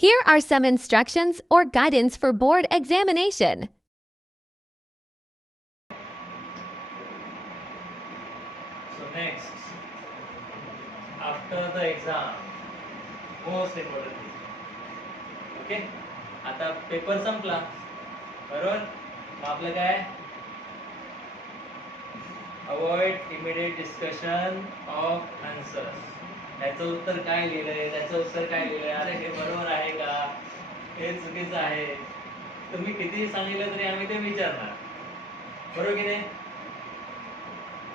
Here are some instructions or guidance for board examination. So next, after the exam, most important thing. Okay? आता paper संपला, बरोबर? मग आपलं काय? Avoid immediate discussion of answers. याचं उत्तर काय लिहिलंय, त्याचं उत्तर काय लिहिलंय, अरे हे बरोबर आहे का, हे चुकीचं आहे. तुम्ही कितीही सांगितलं तरी आम्ही ते विचारणार, बरोबर की नाही?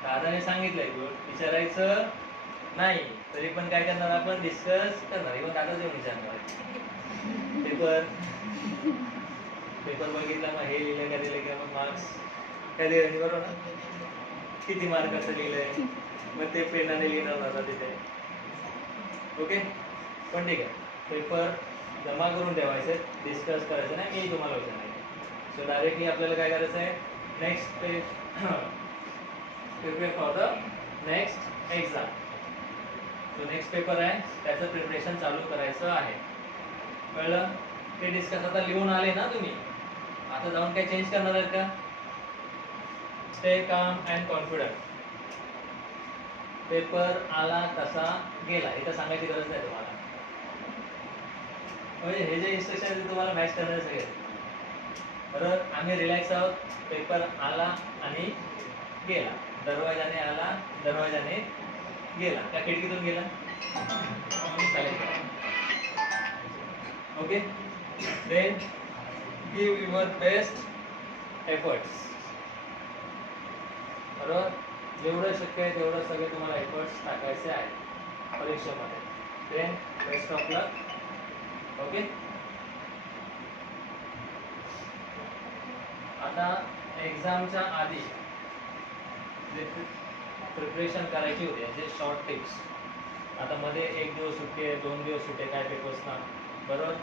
दादाने सांगितलंय विचारायचं नाही, तरी पण काय करणार आपण, डिस्कस करणार. इव्हन दादा जेव्हा विचारणार पेपर बघितला, मग हे लिहिलं का दिलं किंवा मग मार्क्स काय दिले, बरोबर ना? किती मार्क असं लिहिलंय, मग ते पेनाने लिहिणार होता तिथे. ओके, पण ठीक आहे, पेपर जमा करून ठेवायचे, डिस्कस करायचं नाही, मी तुम्हाला विचारायचं. सो डायरेक्टली आपल्याला काय करायचं आहे, next page prepare for the next exam. जो नेक्स्ट पेपर आहे त्याचं प्रिपरेशन चालू करायचं आहे. कळलं? ते डिस्कस आता लिहून आले ना तुम्ही, आता जाऊन काही चेंज करणार आहेत का? Stay calm and confident. Paper आला तसा गेला, इथं सांगायची गरज नाही तुम्हाला. म्हणजे हे जे इन्स्ट्रक्शन तुम्हाला मॅच करणार सगळे. बरोबर, आम्ही रिलॅक्स आहोत. पेपर आला आणि गेला, दरवाजाने आला, दरवाजाने गेला, का खिडकीतून गेला? Okay, then give your best efforts. बरोबर, जेवढं शक्य आहे तेवढं सगळे तुम्हाला एफर्ट्स टाकायचे आहेत परीक्षेमध्ये. Then best of luck. Okay, आता एक्झामच्या आधी जे प्रिपरेशन करायची होती, जे शॉर्ट टिप्स. आता मध्ये 1 दिवस सुट्टी आहे, 2 दिवस सुट्टी, काय पेपर्सना, बरोबर?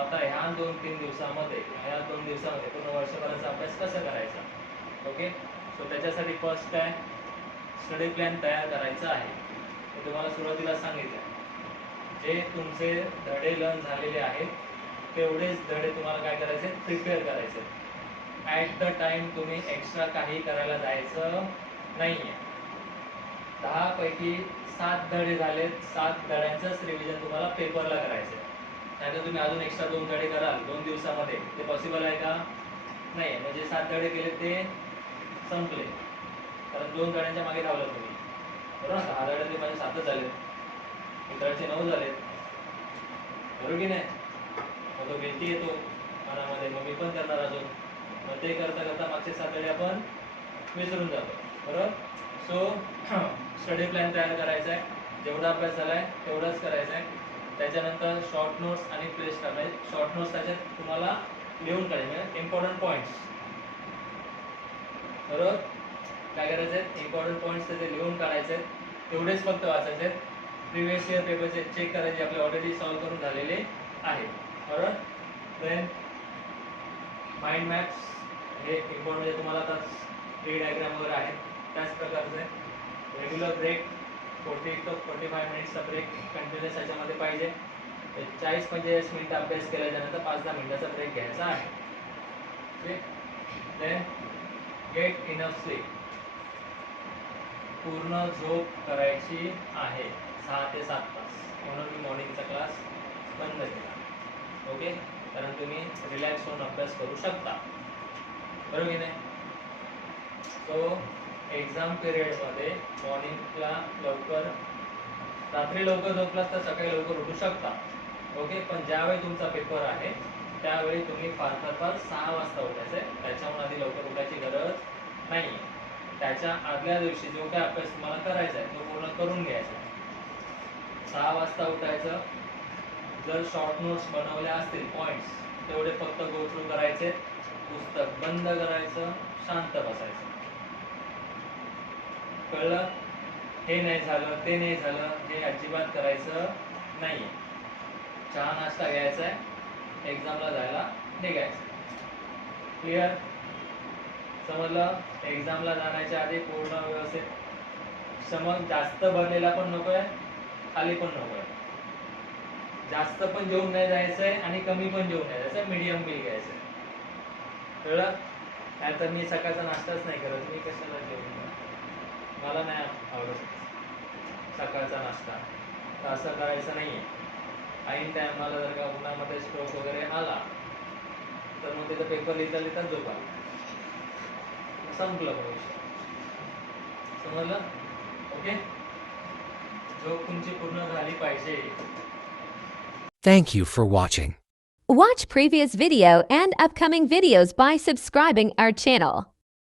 आता ह्या 2-3 दिवसामध्ये, ह्या 2 दिवसामध्ये पूर्ण वर्षभराचा अभ्यास कसा करायचा? ओके, सो त्याच्यासाठी फर्स्ट काय, स्टडी प्लॅन तयार करायचा आहे. ते तुम्हाला सुरुवातीला सांगितलं. जे तुमचे धडे लर्न झालेले आहेत तेवढेच धडे तुम्हाला काय करायचे, प्रिपेअर करायचे. ॲट द टाइम तुम्ही एक्स्ट्रा काही करायला जायचं नाही आहे. 10 पैकी 7 धडे झालेत, 7 धड्यांचंच रिव्हिजन तुम्हाला पेपरला करायचं आहे. नाहीतर तुम्ही अजून एक्स्ट्रा 2 धडे कराल 2 दिवसामध्ये, ते पॉसिबल आहे का? नाही आहे. म्हणजे 7 धडे केले ते संपले, कारण 2 धड्यांच्या मागे धावलं तुम्ही, बरोबर? 10 धड्यातले माझे 7च झालेत, मित्राचे 9 झालेत, बरोबर की नाही? मग तो गिल्टी येतो मनामध्ये, मग मी पण करणार अजून, मग ते करता करता मागचे 7 धडे आपण विसरून जातो, बरोबर? सो स्टडी प्लॅन तयार करायचा आहे. जेवढा अभ्यास झाला आहे तेवढाच करायचा आहे. त्याच्यानंतर शॉर्ट नोट्स आणि फ्लेश करायचे. शॉर्ट नोट्स त्याच्यात तुम्हाला लिहून काढायचे, इम्पॉर्टंट पॉईंट्स, बरोबर? काय करायचं आहे, इम्पॉर्टंट पॉईंट्स त्याचे लिहून काढायचे आहेत, तेवढेच फक्त वाचायचे आहेत. प्रिव्हियस इयर पेपरचे चेक करायचे, आपले ऑलरेडी सॉल्व्ह करून झालेले आहे, बरोबर? देन माइंड मॅप्स, हे इम्पॉर्टंट, म्हणजे तुम्हाला आता ट्री डायग्राम वगैरे आहेत त्याच प्रकारचे. रेग्युलर ब्रेक, 40 to 45 मिनिट्सचा ब्रेक कंटिन्युअस याच्यामध्ये पाहिजे. 40-45 मिनिटं अभ्यास केल्याच्यानंतर 5-10 मिनिटाचा ब्रेक घ्यायचा आहे. Okay, then get enough sleep. पूर्ण झोप करायची आहे, 6 ते 7 तास. म्हणून मी मॉर्निंगचा क्लास बंद केला. ओके, कारण तुम्ही रिलॅक्स होऊन अभ्यास करू शकता, बरोबर की नाही? सो एक्झाम पिरियडमध्ये मॉर्निंगला लवकर, रात्री लवकर झोपलात तर सकाळी लवकर उठू शकता. ओके, पण ज्यावेळी तुमचा पेपर आहे त्यावेळी तुम्ही फार 6 वाजता उठायचं आहे. त्याच्याहून आधी लवकर उठायची गरज नाही आहे. त्याच्या आदल्या दिवशी जो काय अभ्यास तुम्हाला करायचा आहे तो पूर्ण करून घ्यायचा. 6 वाजता उठायचं. जर शॉर्ट नोट्स बनवल्या असतील पॉईंट्स, तेवढे फक्त गो थ्रू करायचे. पुस्तक बंद करायचं, शांत बसायचं. कळलं? हे नाही झालं, ते नाही झालं, हे अजिबात करायचं नाही. चहा नाश्ता घ्यायचा आहे, एक्झामला जायला निघायचं. क्लिअर? समजलं? एक्झामला जाण्याच्या आधी पूर्ण व्यवस्थित, समज जास्त भरलेला पण नको आहे, खाली पण नको आहे, जास्त पण जेवून नाही जायचंय आणि कमी पण जेवून नाही जायचं, मीडियम बिल घ्यायचं. कळलं? नाही तर मी सकाळचा नाश्ताच नाही करत, मी कशाला जेवण, मला नाही आवडत सकाळचा नाश्ता. तर असं करायचं नाही आहे. ऐन टायमाला जर का उन्हामध्ये स्ट्रोक वगैरे आला तर मग तिथं पेपर लिहिता लिहिता झोपा, संपलं मग विषय. समजलं? ओके, झोप तुमची पूर्ण झाली पाहिजे. Thank you for watching. Watch previous video and upcoming videos by subscribing our channel.